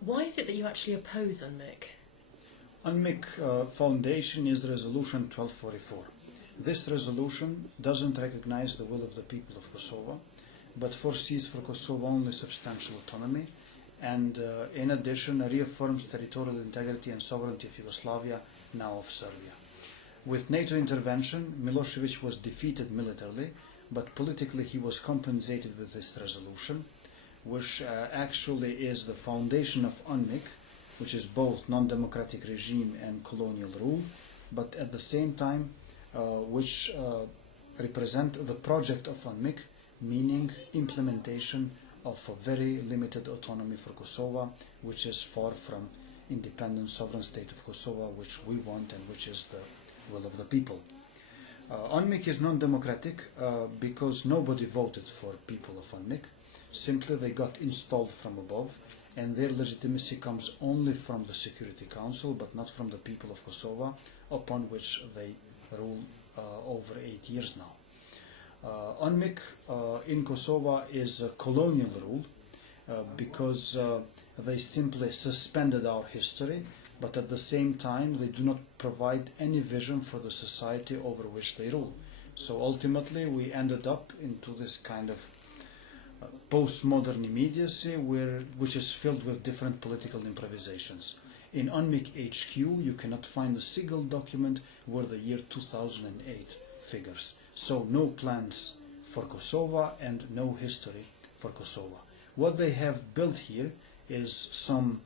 Why is it that you actually oppose UNMIK? UNMIK foundation is Resolution 1244. This resolution doesn't recognize the will of the people of Kosovo, but foresees for Kosovo only substantial autonomy, and in addition reaffirms territorial integrity and sovereignty of Yugoslavia, now of Serbia. With NATO intervention, Milosevic was defeated militarily, but politically he was compensated with this resolution, which actually is the foundation of UNMIK, which is both non-democratic regime and colonial rule, but at the same time which represent the project of UNMIK, meaning implementation of a very limited autonomy for Kosovo, which is far from independent sovereign state of Kosovo, which we want and which is the will of the people. UNMIK is non-democratic because nobody voted for people of UNMIK. Simply they got installed from above, and their legitimacy comes only from the Security Council, but not from the people of Kosovo, upon which they rule over 8 years now. UNMIK in Kosovo is a colonial rule because they simply suspended our history, but at the same time they do not provide any vision for the society over which they rule. So ultimately we ended up into this kind of postmodern immediacy which is filled with different political improvisations. In UNMIK HQ you cannot find a single document where the year 2008 figures. So no plans for Kosovo and no history for Kosovo. What they have built here is some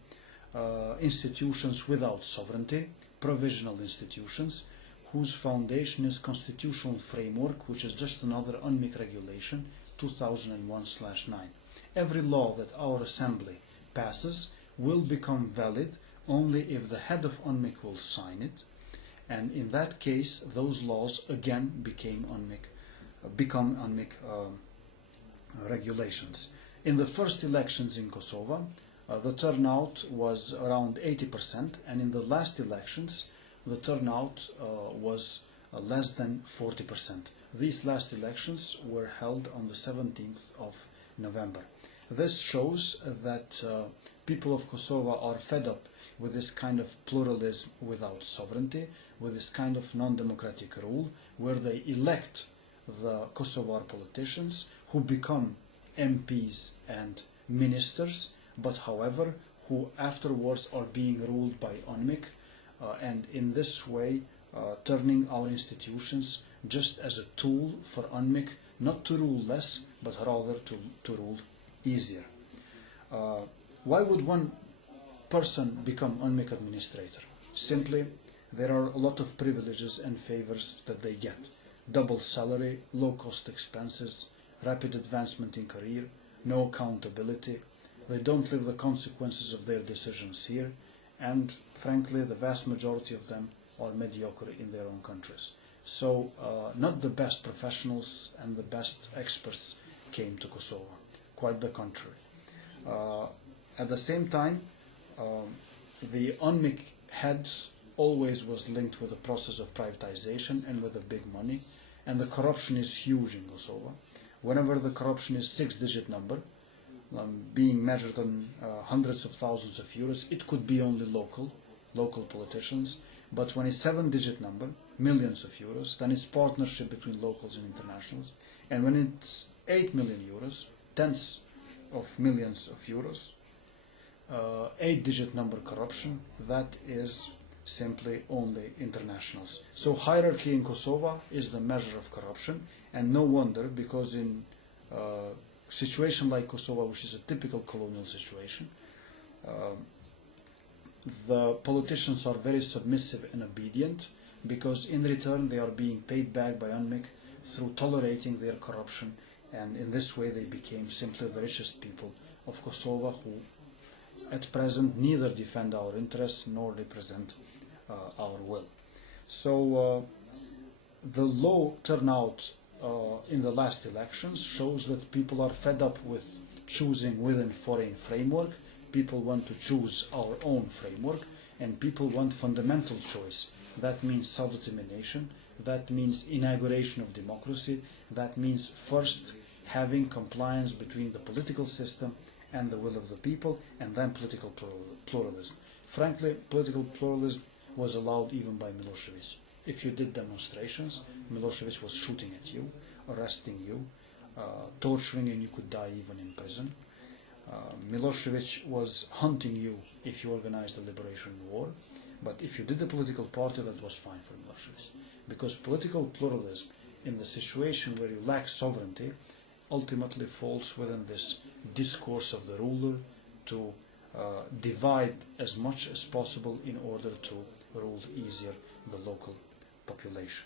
institutions without sovereignty, provisional institutions, whose foundation is constitutional framework, which is just another UNMIK regulation, 2001/9. Every law that our assembly passes will become valid only if the head of UNMIK will sign it, and in that case those laws again become UNMIK regulations. In the first elections in Kosovo, the turnout was around 80%, and in the last elections the turnout was less than 40%. These last elections were held on the 17th of November. This shows that people of Kosovo are fed up with this kind of pluralism without sovereignty, with this kind of non-democratic rule, where they elect the Kosovar politicians who become MPs and ministers, but however who afterwards are being ruled by UNMIK, and in this way turning our institutions just as a tool for UNMIK, not to rule less, but rather to rule easier. Why would one person become UNMIK administrator? Simply, there are a lot of privileges and favors that they get. Double salary, low cost expenses, rapid advancement in career, no accountability. They don't live the consequences of their decisions here, and frankly the vast majority of them are mediocre in their own countries. So not the best professionals and the best experts came to Kosovo, quite the contrary. At the same time, the UNMIK head always was linked with the process of privatization and with the big money, and the corruption is huge in Kosovo. Whenever the corruption is 6-digit number, being measured on hundreds of thousands of euros, it could be only local politicians, but when it's 7-digit number, millions of euros, then it's partnership between locals and internationals, and when it's 8 million euros, tens of millions of euros, 8-digit number corruption, that is simply only internationals. So hierarchy in Kosovo is the measure of corruption, and no wonder, because in situation like Kosovo, which is a typical colonial situation, the politicians are very submissive and obedient, because in return they are being paid back by UNMIK through tolerating their corruption, and in this way they became simply the richest people of Kosovo, who at present neither defend our interests nor represent our will. So the low turnout in the last elections shows that people are fed up with choosing within foreign framework. People want to choose our own framework, and people want fundamental choice. That means self-determination, that means inauguration of democracy, that means first having compliance between the political system and the will of the people, and then political pluralism. Frankly, political pluralism was allowed even by Milosevic. If you did demonstrations, Milosevic was shooting at you, arresting you, torturing, and you could die even in prison. Milosevic was hunting you if you organized a liberation war, but if you did a political party, that was fine for Milosevic. Because political pluralism, in the situation where you lack sovereignty, ultimately falls within this discourse of the ruler to divide as much as possible in order to rule easier the local population.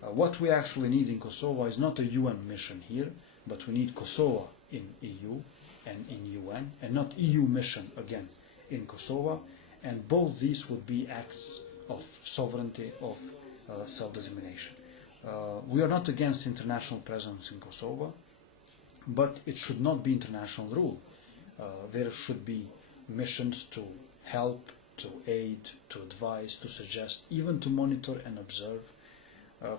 What we actually need in Kosovo is not a UN mission here, but we need Kosovo in EU and in UN, and not EU mission again in Kosovo, and both these would be acts of sovereignty, of self-determination. We are not against international presence in Kosovo, but it should not be international rule. There should be missions to help, to aid, to advise, to suggest, even to monitor and observe,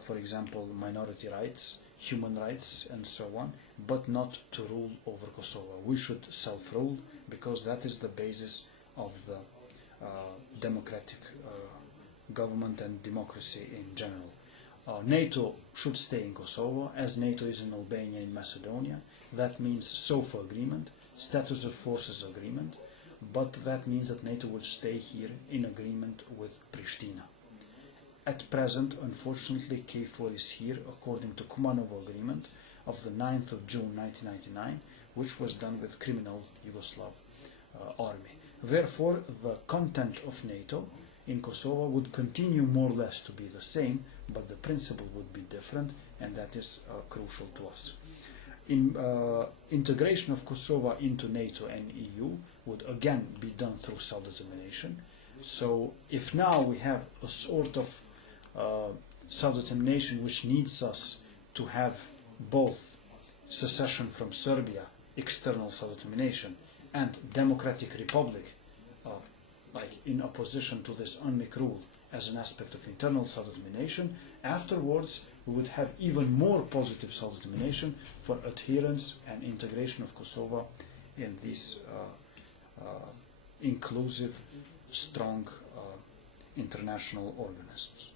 for example, minority rights, human rights, and so on, but not to rule over Kosovo. We should self-rule, because that is the basis of the democratic government and democracy in general. NATO should stay in Kosovo, as NATO is in Albania and Macedonia. That means SOFA agreement, status of forces agreement, but that means that NATO would stay here in agreement with Pristina. At present, unfortunately, KFOR is here according to Kumanovo agreement of the 9th of June 1999, which was done with criminal Yugoslav army. Therefore, the content of NATO in Kosovo would continue more or less to be the same, but the principle would be different, and that is crucial to us. Integration of Kosovo into NATO and EU would again be done through self-determination. So if now we have a sort of self-determination which needs us to have both secession from Serbia, external self-determination, and democratic republic, like in opposition to this UNMIK rule as an aspect of internal self-determination, afterwards we would have even more positive self-determination for adherence and integration of Kosovo in these inclusive, strong international organisms.